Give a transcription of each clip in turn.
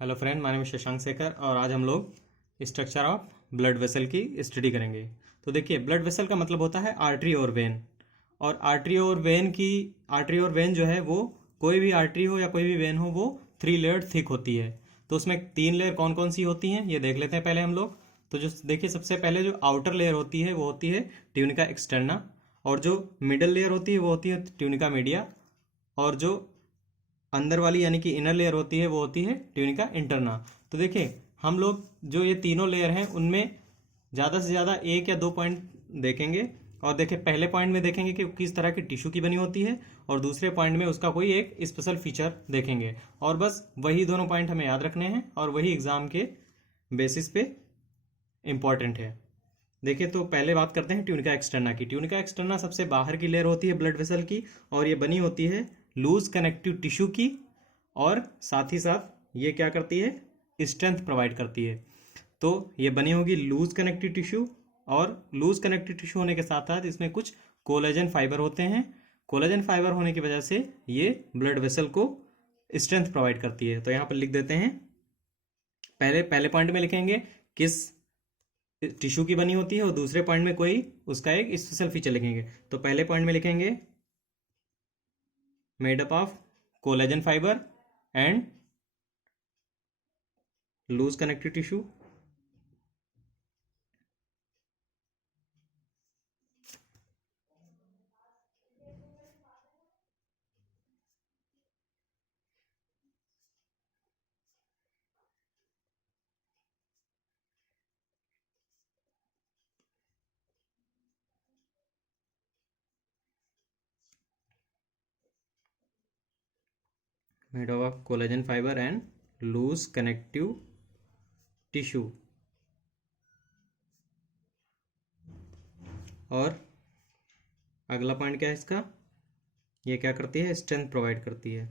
Hello friend, my name Shashank Shekhar और आज हम लोग स्ट्रक्चर ऑफ ब्लड वेसल की स्टडी करेंगे। तो देखिए, ब्लड वेसल का मतलब होता है आर्टरी और वेन। और आर्टरी और वेन जो है वो कोई भी आर्टरी हो या कोई भी वेन हो वो 3 लेयर थिक होती है। तो उसमें 3 लेयर कौन कौन सी होती हैं ये देख लेते हैं पहले हम लोग। तो जो देखिए, सबसे पहले जो आउटर लेयर होती है वो होती है ट्यूनिका एक्सटर्ना, और जो मिडल लेयर होती है वो होती है ट्यूनिका मीडिया, और जो अंदर वाली यानी कि इनर लेयर होती है वो होती है ट्यूनिका इंटरना। तो देखिए, हम लोग जो ये तीनों लेयर हैं उनमें ज़्यादा से ज़्यादा एक या दो पॉइंट देखेंगे। और देखिए, पहले पॉइंट में देखेंगे कि किस तरह की टिश्यू की बनी होती है, और दूसरे पॉइंट में उसका कोई एक स्पेशल फीचर देखेंगे। और बस वही दोनों पॉइंट हमें याद रखने हैं और वही एग्जाम के बेसिस पे इम्पॉर्टेंट है। देखिए, तो पहले बात करते हैं ट्यूनिका एक्सटर्ना की। ट्यूनिका एक्सटर्ना सबसे बाहर की लेयर होती है ब्लड वेसल की, और ये बनी होती है लूज कनेक्टिव टिश्यू की, और साथ ही साथ ये क्या करती है, स्ट्रेंथ प्रोवाइड करती है। तो ये बनी होगी लूज कनेक्टिव टिश्यू, और लूज कनेक्टिव टिश्यू होने के साथ साथ इसमें कुछ कोलेजन फाइबर होते हैं। कोलेजन फाइबर होने की वजह से ये ब्लड वेसल को स्ट्रेंथ प्रोवाइड करती है। तो यहाँ पर लिख देते हैं, पहले पहले पॉइंट में लिखेंगे किस टिश्यू की बनी होती है, और दूसरे पॉइंट में कोई उसका एक स्पेशल फीचर लिखेंगे। तो पहले पॉइंट में लिखेंगे made up of collagen fibre and loose connective tissue. Made up of collagen fibre and loose connective tissue. और अगला पॉइंट क्या है इसका, ये क्या करती है, स्ट्रेंथ प्रोवाइड करती है,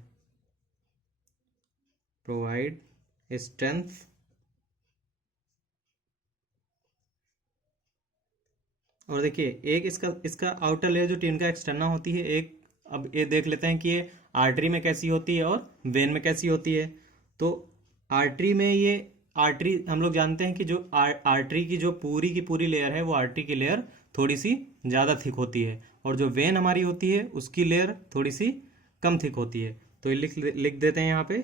प्रोवाइड स्ट्रेंथ। और देखिए, एक इसका इसका आउटर लेयर जो ट्यूनिका एक्सटर्ना होती है, एक अब ये देख लेते हैं कि ये आर्टरी में कैसी होती है और वेन में कैसी होती है। तो आर्टरी में ये आर्टरी हम लोग जानते हैं कि जो आर्टरी की पूरी लेयर है वो आर्टरी की लेयर थोड़ी सी ज़्यादा थिक होती है, और जो वेन हमारी होती है उसकी लेयर थोड़ी सी कम थिक होती है। तो ये लिख लिख देते हैं यहाँ पे,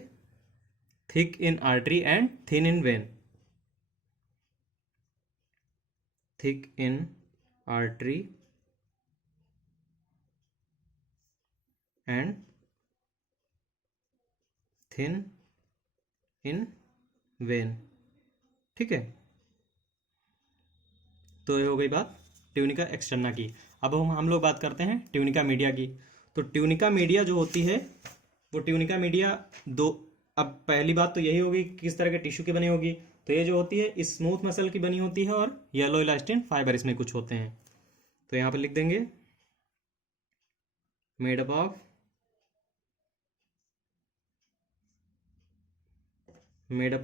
thick in artery and thin in when. Thick in artery and thin in when. ठीक है, तो ये हो गई बात ट्यूनिका एक्सटर्ना की। अब हम लोग बात करते हैं ट्यूनिका मीडिया की। तो ट्यूनिका मीडिया जो होती है वो ट्यूनिका मीडिया दो, अब पहली बात तो यही होगी कि किस तरह के टिश्यू की बनी होगी। तो ये जो होती है स्मूथ मसल की बनी होती है, और येलो इलास्टिन फाइबर इसमें कुछ होते हैं। तो यहाँ पर लिख देंगे made up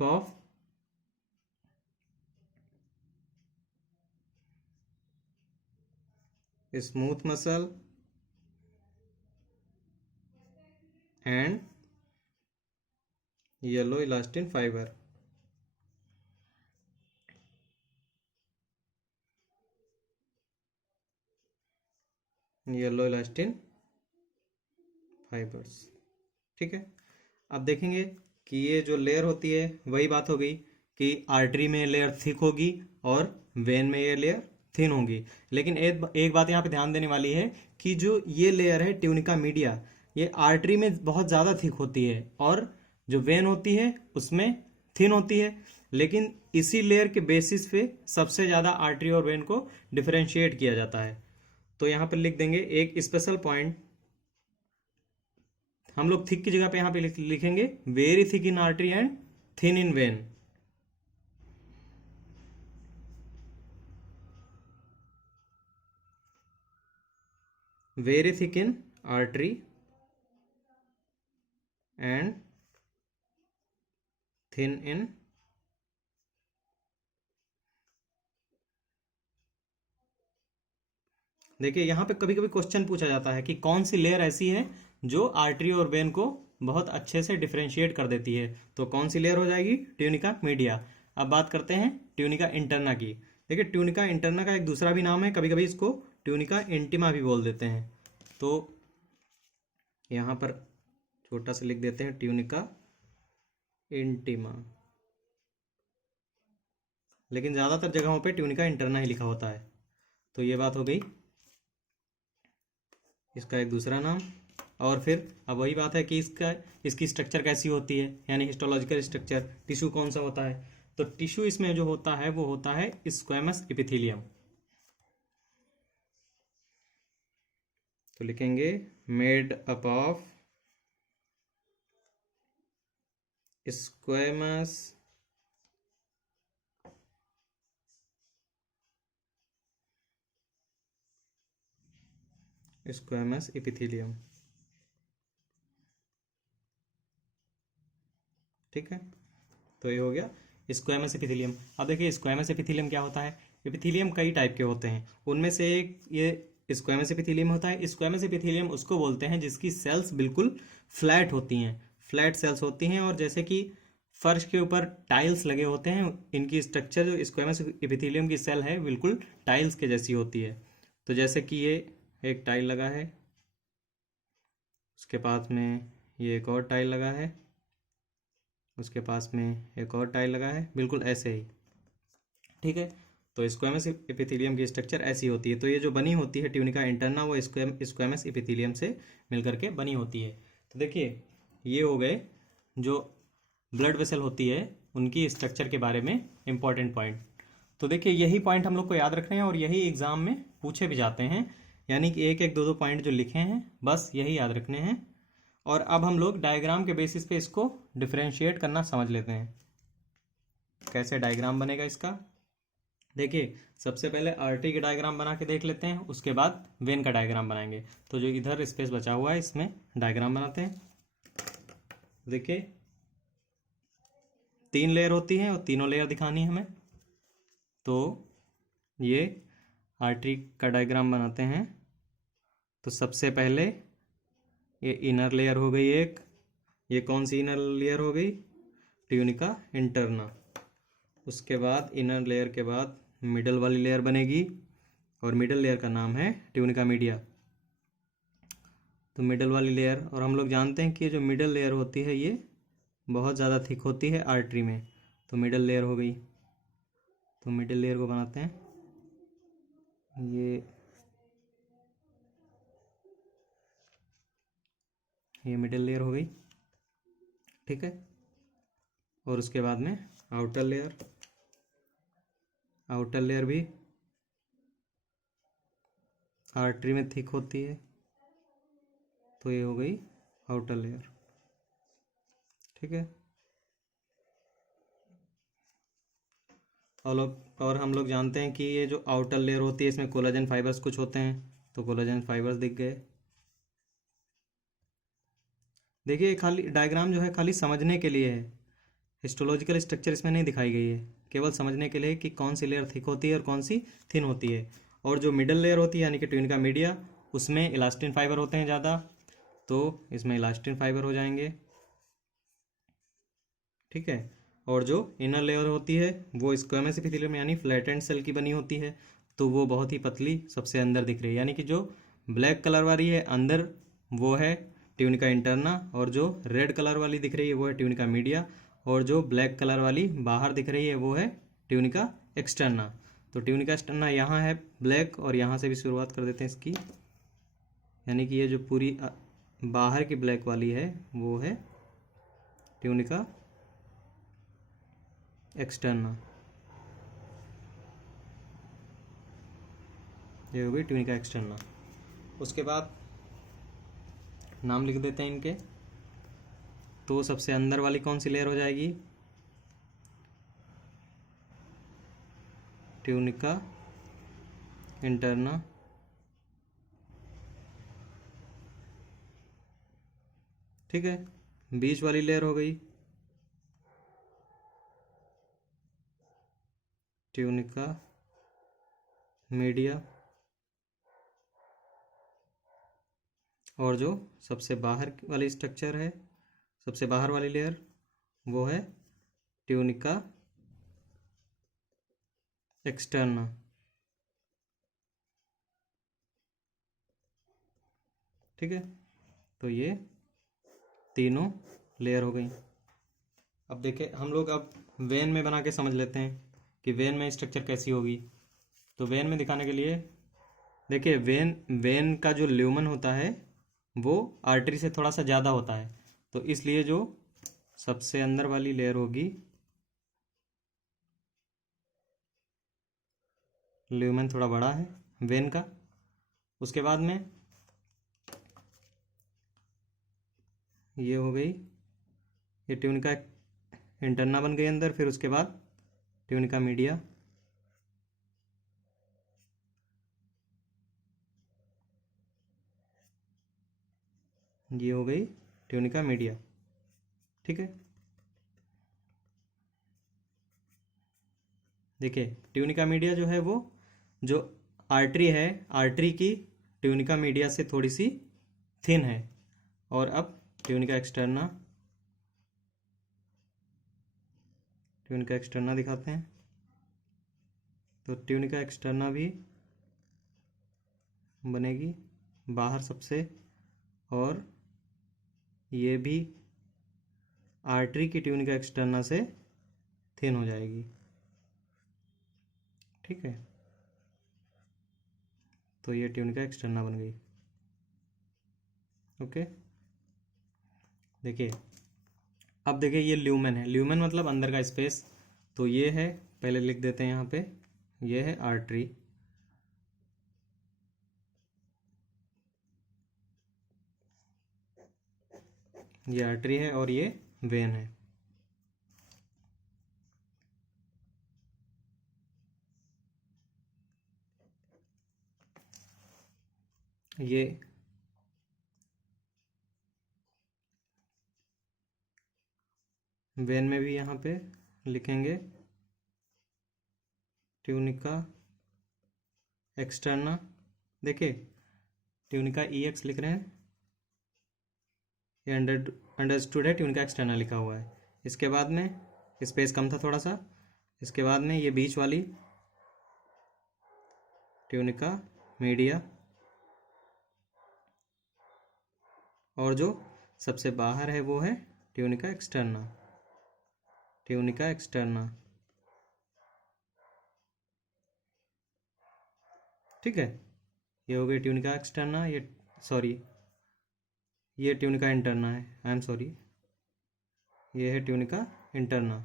of smooth muscle and yellow elastin fibre. Yellow elastin fibres. ठीक है, अब देखेंगे कि ये जो लेयर होती है वही बात हो गई कि आर्टरी में लेयर थिक होगी और वेन में ये लेयर थिन होगी। लेकिन एक बात यहाँ पे ध्यान देने वाली है कि जो ये लेयर है ट्यूनिका मीडिया, ये आर्टरी में बहुत ज़्यादा थिक होती है, और जो वेन होती है उसमें थिन होती है। लेकिन इसी लेयर के बेसिस पे सबसे ज़्यादा आर्टरी और वेन को डिफरेंशिएट किया जाता है। तो यहाँ पर लिख देंगे एक स्पेशल पॉइंट, हम लोग थिक की जगह पे यहाँ पे लिखेंगे very thick in artery and thin in when. Very thick in artery and thin इन देखिए, यहाँ पे कभी कभी क्वेश्चन पूछा जाता है कि कौन सी लेयर ऐसी है जो आर्टरी और वेन को बहुत अच्छे से डिफ्रेंशिएट कर देती है। तो कौन सी लेयर हो जाएगी? Tunica media. अब बात करते हैं ट्यूनिका इंटरना की। देखिए ट्यूनिका इंटरना का एक दूसरा भी नाम है, कभी कभी इसको ट्यूनिका इंटिमा भी बोल देते हैं। तो यहाँ पर छोटा सा लिख देते हैं ट्यूनिका इंटिमा, लेकिन ज़्यादातर जगहों पे ट्यूनिका इंटरना ही लिखा होता है। तो ये बात हो गई इसका एक दूसरा नाम। और फिर अब वही बात है कि इसकी स्ट्रक्चर कैसी होती है, यानी हिस्टोलॉजिकल स्ट्रक्चर, टिश्यू कौन सा होता है। तो टिश्यू इसमें जो होता है वो होता है स्क्वेमस एपिथेलियम। तो लिखेंगे made up of squamous squamous epithelium. ठीक है, तो ये हो गया स्क्वेमस एपिथेलियम। अब देखिए स्क्वेमस एपिथेलियम क्या होता है। एपिथेलियम कई टाइप के होते हैं, उनमें से एक ये स्क्वेमस एपिथेलियम होता है। स्क्वेमस एपिथेलियम उसको बोलते हैं जिसकी सेल्स बिल्कुल फ्लैट होती हैं, फ्लैट सेल्स होती हैं, और जैसे कि फर्श के ऊपर टाइल्स लगे होते हैं, इनकी स्ट्रक्चर जो स्क्वेमस एपिथेलियम की सेल है बिल्कुल टाइल्स के जैसी होती है। तो जैसे कि ये एक टाइल लगा है, उसके पास में ये एक और टाइल लगा है, उसके पास में एक और टाइल लगा है, बिल्कुल ऐसे ही। ठीक है, तो स्क्वेमस एपिथेलियम की स्ट्रक्चर ऐसी होती है। तो ये जो बनी होती है ट्यूनिका इंटरना, वो स्क्वेमस एपिथेलियम से मिलकर के बनी होती है। तो देखिए ये हो गए जो ब्लड वेसल होती है उनकी स्ट्रक्चर के बारे में इंपॉर्टेंट पॉइंट। तो देखिए यही पॉइंट हम लोग को याद रखने हैं और यही एग्जाम में पूछे भी जाते हैं, यानी कि एक एक दो दो पॉइंट जो लिखे हैं बस यही याद रखने हैं। और अब हम लोग डायग्राम के बेसिस पे इसको डिफरेंशिएट करना समझ लेते हैं। कैसे डायग्राम बनेगा इसका? देखिए सबसे पहले आर्टरी की डायग्राम बना के देख लेते हैं, उसके बाद वेन का डायग्राम बनाएंगे। तो जो इधर स्पेस बचा हुआ है इसमें डायग्राम बनाते हैं। देखिए 3 लेयर होती हैं और तीनों लेयर दिखानी है हमें। तो ये आर्टरी का डायग्राम बनाते हैं। तो सबसे पहले ये इनर लेयर हो गई एक, ये कौन सी इनर लेयर हो गई? Tunica interna. उसके बाद इनर लेयर के बाद मिडल वाली लेयर बनेगी, और मिडल लेयर का नाम है ट्यूनिका मीडिया। तो मिडल वाली लेयर, और हम लोग जानते हैं कि ये जो मिडल लेयर होती है ये बहुत ज़्यादा थिक होती है आर्टरी में, तो मिडल लेयर हो गई। तो मिडल लेयर को बनाते हैं, ये मिडल लेयर हो गई। ठीक है, और उसके बाद में आउटर लेयर, आउटर लेयर भी आर्टरी में थिक होती है, तो ये हो गई आउटर लेयर। ठीक है, और हम लोग जानते हैं कि ये जो आउटर लेयर होती है इसमें कोलाजन फाइबर्स कुछ होते हैं, तो कोलाजन फाइबर्स दिख गए। देखिए खाली डायग्राम जो है खाली समझने के लिए है, हिस्टोलॉजिकल स्ट्रक्चर इसमें नहीं दिखाई गई है, केवल समझने के लिए कि कौन सी लेयर थिक होती है और कौन सी थिन होती है। और जो मिडल लेयर होती है यानी कि ट्यूनिका मीडिया, उसमें इलास्टिन फाइबर होते हैं ज़्यादा, तो इसमें इलास्टिन फाइबर हो जाएंगे। ठीक है, और जो इनर लेयर होती है वो स्क्वेमस एपिथेलियम यानी फ्लैटेंड सेल की बनी होती है, तो वो बहुत ही पतली सबसे अंदर दिख रही है, यानी कि जो ब्लैक कलर वाली है अंदर वो है ट्यूनिका इंटरना, और जो रेड कलर वाली दिख रही है वो है ट्यूनिका मीडिया, और जो ब्लैक कलर वाली बाहर दिख रही है वो है ट्यूनिका एक्सटर्ना। तो ट्यूनिका एक्सटर्ना यहाँ है ब्लैक, और यहाँ से भी शुरुआत कर देते हैं इसकी, यानी कि ये जो पूरी बाहर की ब्लैक वाली है वो है ट्यूनिका एक्सटर्ना, ये हो गई ट्यूनिका एक्सटर्ना। उसके बाद नाम लिख देते हैं इनके। तो सबसे अंदर वाली कौन सी लेयर हो जाएगी? Tunica interna. ठीक है, बीच वाली लेयर हो गई ट्यूनिका मीडिया, और जो सबसे बाहर वाली स्ट्रक्चर है सबसे बाहर वाली लेयर वो है ट्यूनिका एक्सटर्ना। ठीक है, तो ये तीनों लेयर हो गई। अब देखें हम लोग, अब वेन में बना के समझ लेते हैं कि वेन में स्ट्रक्चर कैसी होगी। तो वेन में दिखाने के लिए देखिए, वेन का जो ल्यूमन होता है वो आर्टरी से थोड़ा सा ज़्यादा होता है, तो इसलिए जो सबसे अंदर वाली लेयर होगी ल्यूमन थोड़ा बड़ा है वेन का। उसके बाद में ये हो गई, ये ट्यूनिका इंटरना बन गई अंदर। फिर उसके बाद ट्यूनिका मीडिया, ये हो गई ट्यूनिका मीडिया। ठीक है, देखिए ट्यूनिका मीडिया जो है वो जो आर्टरी है, आर्टरी की ट्यूनिका मीडिया से थोड़ी सी थिन है। और अब ट्यूनिका एक्सटर्ना, ट्यूनिका एक्सटर्ना दिखाते हैं। तो ट्यूनिका एक्सटर्ना भी बनेगी बाहर सबसे, और ये भी आर्टरी की ट्यूनिका एक्सटर्ना से थिन हो जाएगी। ठीक है, तो ये ट्यूनिका एक्सटर्ना बन गई। ओके, देखिए अब देखिए ये ल्यूमेन है, ल्यूमेन मतलब अंदर का स्पेस। तो ये है, पहले लिख देते हैं यहाँ पे, ये है आर्टरी, ये आर्टरी है और ये वेन है। ये वेन में भी यहाँ पे लिखेंगे ट्यूनिका एक्सटर्ना। देखिए ट्यूनिका EX लिख रहे हैं, ये अंडरस्टूड है, ट्यूनिका एक्सटर्ना लिखा हुआ है। इसके बाद में स्पेस कम था थोड़ा सा, इसके बाद में ये बीच वाली ट्यूनिका मीडिया, और जो सबसे बाहर है वो है ट्यूनिका एक्सटर्ना, ट्यूनिका एक्सटर्ना। ठीक है, ये हो गई ट्यूनिका एक्सटर्ना। ये सॉरी, ये ट्यूनिका इंटरना है, आई एम सॉरी, ये है ट्यूनिका इंटरना,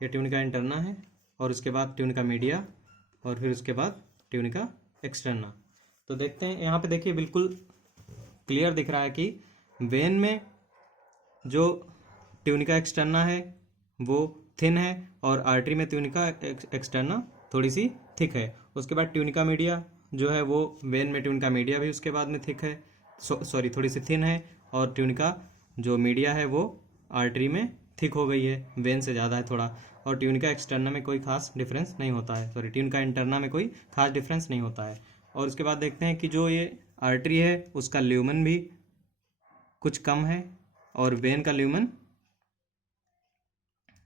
ये ट्यूनिका इंटरना है। और उसके बाद ट्यूनिका मीडिया, और फिर उसके बाद ट्यूनिका एक्सटर्ना। तो देखते हैं यहाँ पे, देखिए बिल्कुल क्लियर दिख रहा है कि वेन में जो ट्यूनिका एक्सटर्ना है वो थिन है, और आर्टरी में ट्यूनिका एक्सटर्ना थोड़ी सी थिक है। उसके बाद ट्यूनिका मीडिया जो है वो, वेन में ट्यूनिका मीडिया भी उसके बाद में थिक है, सॉरी थोड़ी सी थिन है, और ट्यूनिका जो मीडिया है वो आर्टरी में थिक हो गई है, वेन से ज़्यादा है थोड़ा। और ट्यूनिका एक्सटर्ना में कोई खास डिफरेंस नहीं होता है, सॉरी ट्यूनिका इंटरना में कोई खास डिफरेंस नहीं होता है। और उसके बाद देखते हैं कि जो ये आर्टरी है उसका ल्यूमन भी कुछ कम है, और वेन का ल्यूमन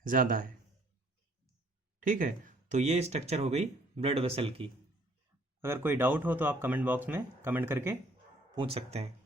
ज़्यादा है। ठीक है, तो ये स्ट्रक्चर हो गई ब्लड वेसल की। अगर कोई डाउट हो तो आप कमेंट बॉक्स में कमेंट करके पूछ सकते हैं।